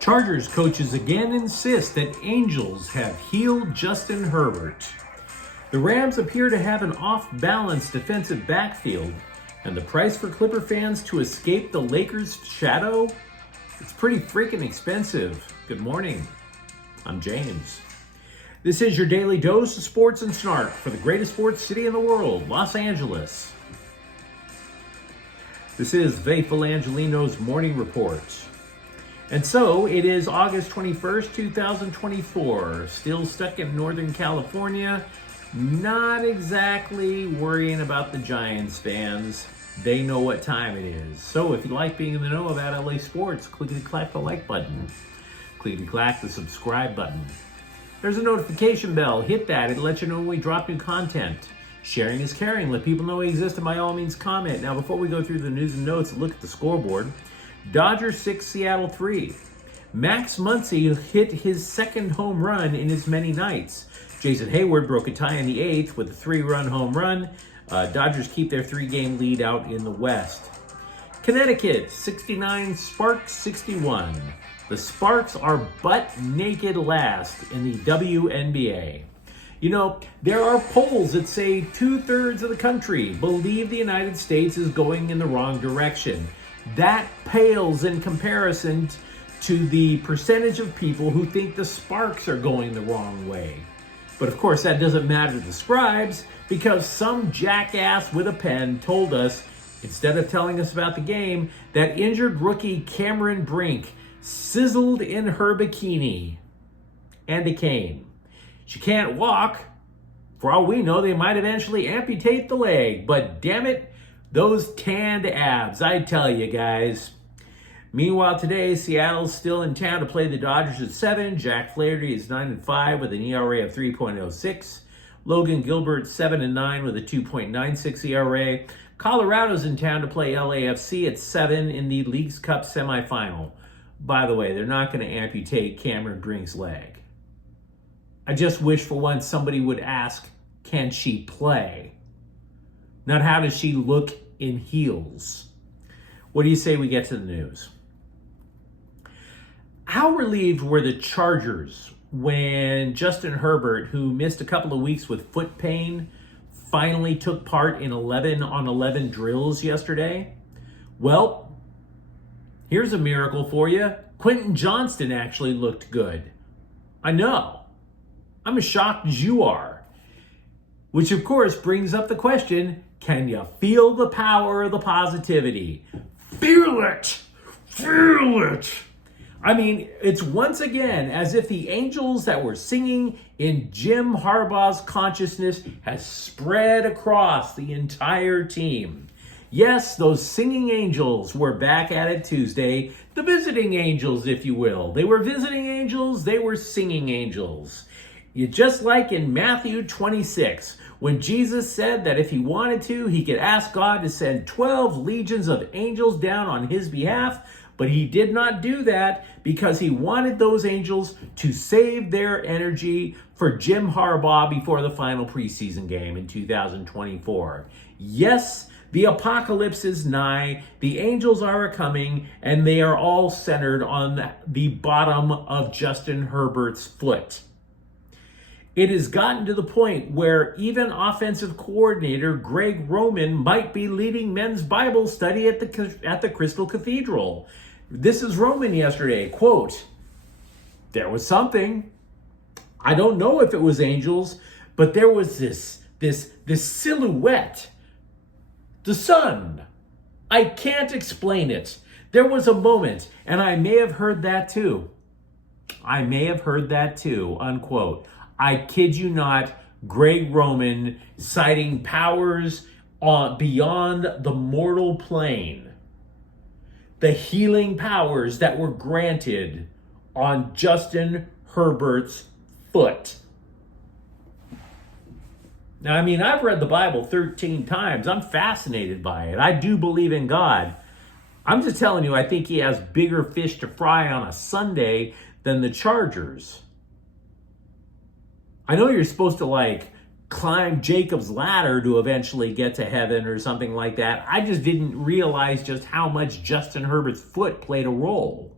Chargers coaches again insist that Angels have healed Justin Herbert. The Rams appear to have an off-balance defensive backfield, and the price for Clipper fans to escape the Lakers' shadow? It's pretty freaking expensive. Good morning. I'm James. This is your daily dose of sports and snark for the greatest sports city in the world, Los Angeles. This is Faithful Angelenos Morning Report. And so, it is August 21st, 2024. Still stuck in Northern California. Not exactly worrying about the Giants fans. They know what time it is. So, if you like being in the know about LA sports, clickety-clack the like button. Clickety-clack the subscribe button. There's a notification bell. Hit that. It'll let you know when we drop new content. Sharing is caring. Let people know we exist, and by all means comment. Now, before we go through the news and notes, look at the scoreboard. Dodgers 6, Seattle 3. Max Muncy hit his second home run in as many nights. Jason Hayward broke a tie in the 8th with a 3-run home run. Dodgers keep their 3-game lead out in the West. Connecticut 69, Sparks 61. The Sparks are butt naked last in the WNBA. You know, there are polls that say 2/3 of the country believe the United States is going in the wrong direction. That pales in comparison to the percentage of people who think the Sparks are going the wrong way. But of course, that doesn't matter to the scribes, because some jackass with a pen told us, instead of telling us about the game, that injured rookie Cameron Brink sizzled in her bikini and a cane. She can't walk. For all we know, they might eventually amputate the leg, but damn it, those tanned abs, I tell you guys. Meanwhile, today, Seattle's still in town to play the Dodgers at 7. Jack Flaherty is 9-5 with an ERA of 3.06. Logan Gilbert 7-9 with a 2.96 ERA. Colorado's in town to play LAFC at 7 in the Leagues Cup semifinal. By the way, they're not going to amputate Cameron Brink's leg. I just wish for once somebody would ask, can she play? Not how does she look in heels? What do you say we get to the news? How relieved were the Chargers when Justin Herbert, who missed a couple of weeks with foot pain, finally took part in 11-on-11 drills yesterday? Well, here's a miracle for you. Quentin Johnston actually looked good. I know. I'm as shocked as you are. Which, of course, brings up the question, can you feel the power of the positivity? Feel it! Feel it! I mean, it's once again as if the angels that were singing in Jim Harbaugh's consciousness has spread across the entire team. Yes, those singing angels were back at it Tuesday. The visiting angels, if you will. They were visiting angels, they were singing angels. Just like in Matthew 26, when Jesus said that if he wanted to, he could ask God to send 12 legions of angels down on his behalf, but he did not do that because he wanted those angels to save their energy for Jim Harbaugh before the final preseason game in 2024. Yes, the apocalypse is nigh, the angels are coming, and they are all centered on the bottom of Justin Herbert's foot. It has gotten to the point where even offensive coordinator Greg Roman might be leading men's Bible study at the Crystal Cathedral. This is Roman yesterday, quote, "There was something. I don't know if it was angels, but there was this silhouette. The sun. I can't explain it. There was a moment, and I may have heard that too. I may have heard that too," unquote. I kid you not, Greg Roman citing powers beyond the mortal plane. The healing powers that were granted on Justin Herbert's foot. Now, I mean, I've read the Bible 13 times. I'm fascinated by it. I do believe in God. I'm just telling you, I think he has bigger fish to fry on a Sunday than the Chargers. I know you're supposed to climb Jacob's ladder to eventually get to heaven or something like that. I just didn't realize just how much Justin Herbert's foot played a role.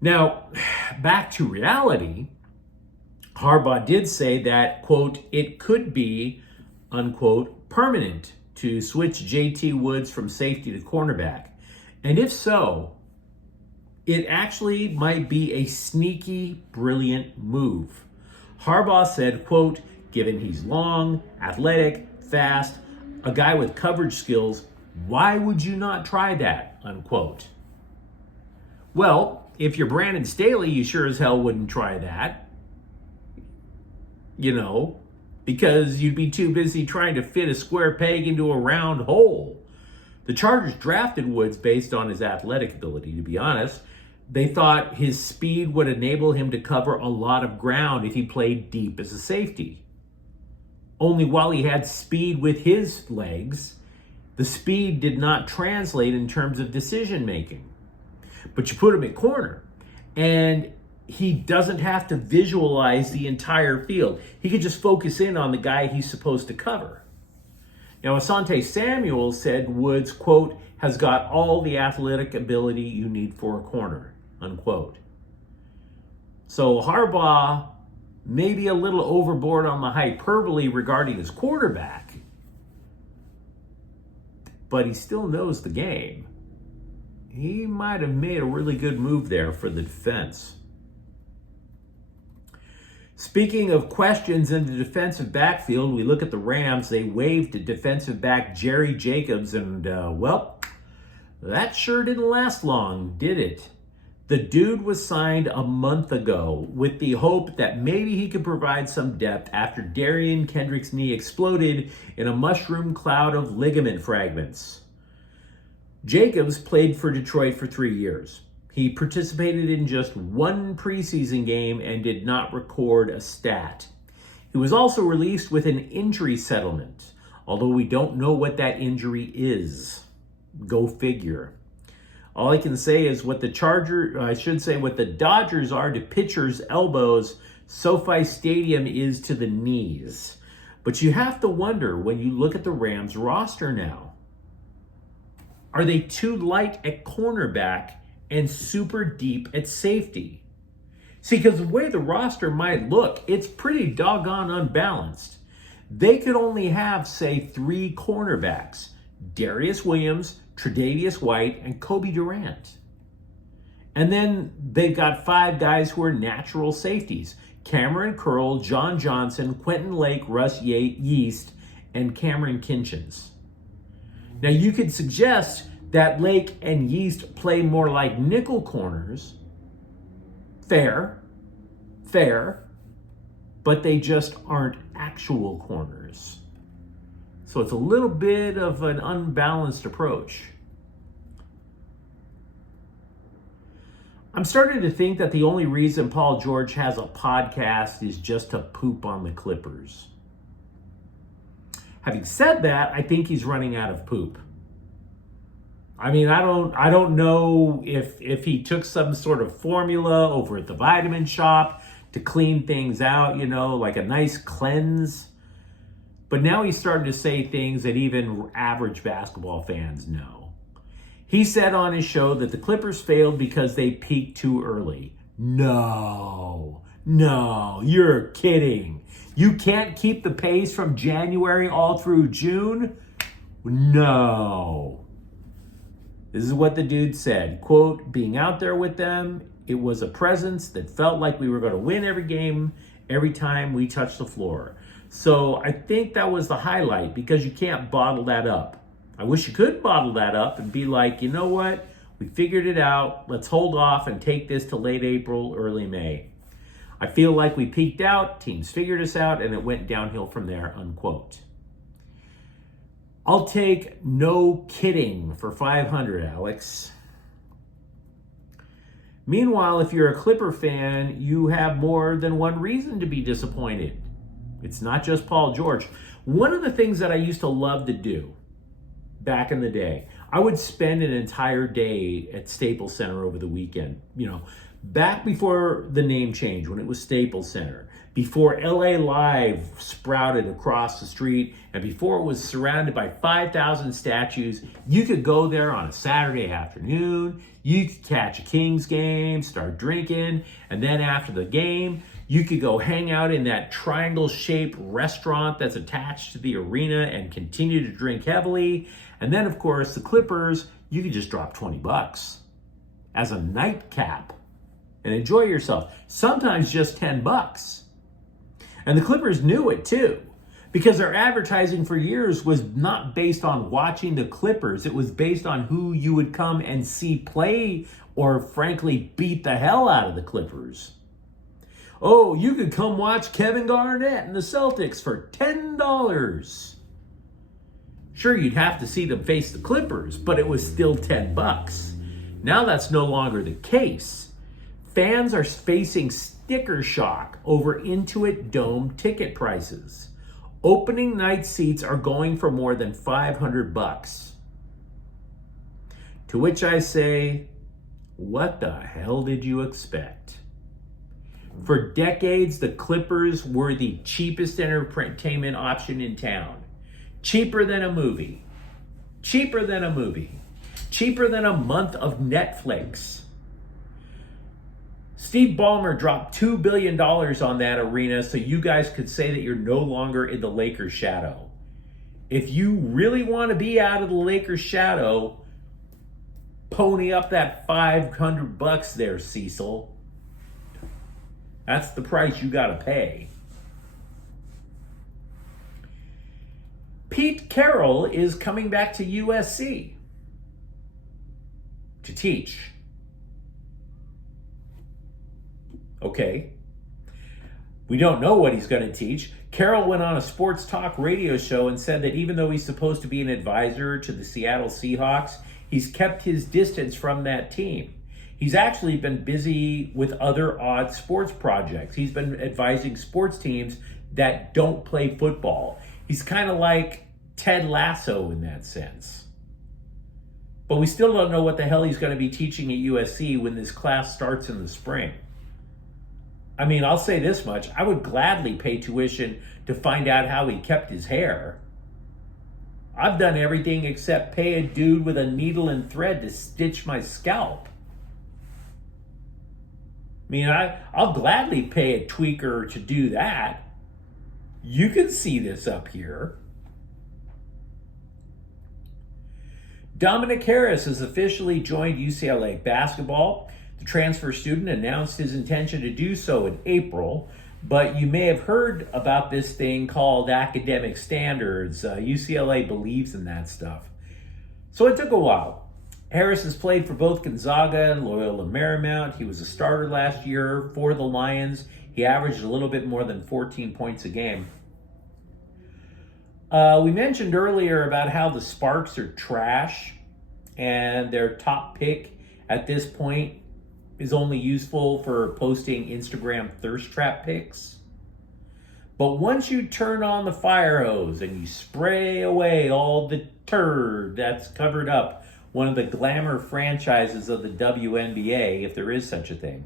Now, back to reality, Harbaugh did say that, quote, it could be, unquote, permanent to switch JT Woods from safety to cornerback. And if so, it actually might be a sneaky, brilliant move. Harbaugh said, quote, given he's long, athletic, fast, a guy with coverage skills, why would you not try that, unquote? Well, if you're Brandon Staley, you sure as hell wouldn't try that. Because you'd be too busy trying to fit a square peg into a round hole. The Chargers drafted Woods based on his athletic ability, to be honest. They thought his speed would enable him to cover a lot of ground if he played deep as a safety. Only while he had speed with his legs, the speed did not translate in terms of decision making. But you put him at corner, and he doesn't have to visualize the entire field. He could just focus in on the guy he's supposed to cover. Now, Asante Samuel said Woods, quote, has got all the athletic ability you need for a corner, unquote. So Harbaugh may be a little overboard on the hyperbole regarding his quarterback, but he still knows the game. He might have made a really good move there for the defense. Speaking of questions in the defensive backfield, we look at the Rams. They waived defensive back Jerry Jacobs, and that sure didn't last long, did it? The dude was signed a month ago with the hope that maybe he could provide some depth after Darian Kendrick's knee exploded in a mushroom cloud of ligament fragments. Jacobs played for Detroit for 3 years. He participated in just one preseason game and did not record a stat. He was also released with an injury settlement, although we don't know what that injury is. Go figure. All I can say is what the Dodgers are to pitchers' elbows, SoFi Stadium is to the knees. But you have to wonder when you look at the Rams roster now, are they too light at cornerback and super deep at safety? See, because the way the roster might look, it's pretty doggone unbalanced. They could only have, say, 3 cornerbacks: Darius Williams, Tre'Davious White, and Kobe Durant. And then they've got 5 guys who are natural safeties: Cameron Curl, John Johnson, Quentin Lake, Russ Yeast, and Cameron Kinchins. Now, you could suggest that Lake and Yeast play more like nickel corners. Fair, but they just aren't actual corners. So it's a little bit of an unbalanced approach. I'm starting to think that the only reason Paul George has a podcast is just to poop on the Clippers. Having said that, I think he's running out of poop. I mean, I don't know if he took some sort of formula over at the vitamin shop to clean things out, like a nice cleanse. But now he's starting to say things that even average basketball fans know. He said on his show that the Clippers failed because they peaked too early. No, you're kidding. You can't keep the pace from January all through June? No. This is what the dude said. Quote, being out there with them, it was a presence that felt like we were going to win every game, every time we touched the floor. So I think that was the highlight, because you can't bottle that up. I wish you could bottle that up and be like, you know what? We figured it out. Let's hold off and take this to late April, early May. I feel like we peaked out, teams figured us out, and it went downhill from there, unquote. I'll take no kidding for 500, Alex. Meanwhile, if you're a Clipper fan, you have more than one reason to be disappointed. It's not just Paul George. One of the things that I used to love to do back in the day, I would spend an entire day at Staples Center over the weekend. Back before the name change, when it was Staples Center, before LA Live sprouted across the street, and before it was surrounded by 5,000 statues, you could go there on a Saturday afternoon, you could catch a Kings game, start drinking, and then after the game, you could go hang out in that triangle-shaped restaurant that's attached to the arena and continue to drink heavily. And then, of course, the Clippers, you could just drop $20 as a nightcap and enjoy yourself. Sometimes just $10. And the Clippers knew it too, because their advertising for years was not based on watching the Clippers. It was based on who you would come and see play or, frankly, beat the hell out of the Clippers. Oh, you could come watch Kevin Garnett and the Celtics for $10. Sure, you'd have to see them face the Clippers, but it was still $10. Now that's no longer the case. Fans are facing sticker shock over Intuit Dome ticket prices. Opening night seats are going for more than $500. To which I say, what the hell did you expect? For decades, the Clippers were the cheapest entertainment option in town. Cheaper than a movie. Cheaper than a movie. Cheaper than a month of Netflix. Steve Ballmer dropped $2 billion on that arena so you guys could say that you're no longer in the Lakers' shadow. If you really want to be out of the Lakers' shadow, pony up that $500 there, Cecil. That's the price you got to pay. Pete Carroll is coming back to USC to teach. Okay. We don't know what he's going to teach. Carroll went on a sports talk radio show and said that even though he's supposed to be an advisor to the Seattle Seahawks, he's kept his distance from that team. He's actually been busy with other odd sports projects. He's been advising sports teams that don't play football. He's kind of like Ted Lasso in that sense. But we still don't know what the hell he's going to be teaching at USC when this class starts in the spring. I mean, I'll say this much. I would gladly pay tuition to find out how he kept his hair. I've done everything except pay a dude with a needle and thread to stitch my scalp. I mean, I'll gladly pay a tweaker to do that. You can see this up here. Dominic Harris has officially joined UCLA basketball. The transfer student announced his intention to do so in April, but you may have heard about this thing called academic standards. UCLA believes in that stuff. So it took a while. Harris has played for both Gonzaga and Loyola Marymount. He was a starter last year for the Lions. He averaged a little bit more than 14 points a game. We mentioned earlier about how the Sparks are trash and their top pick at this point is only useful for posting Instagram thirst trap pics. But once you turn on the fire hose and you spray away all the turd that's covered up one of the glamour franchises of the WNBA, if there is such a thing,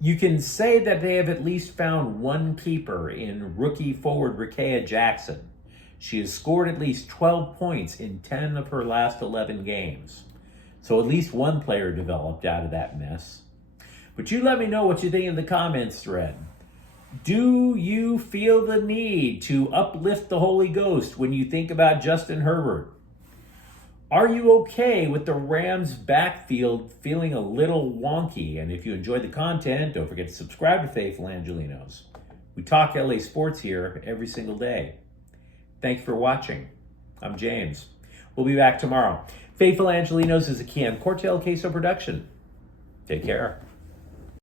you can say that they have at least found one keeper in rookie forward Rickea Jackson. She has scored at least 12 points in 10 of her last 11 games. So at least one player developed out of that mess. But you let me know what you think in the comments thread. Do you feel the need to uplift the Holy Ghost when you think about Justin Herbert? Are you okay with the Rams' backfield feeling a little wonky? And if you enjoyed the content, don't forget to subscribe to Faithful Angelenos. We talk LA sports here every single day. Thanks for watching. I'm James. We'll be back tomorrow. Faithful Angelenos is a Cam Cortell Queso production. Take care.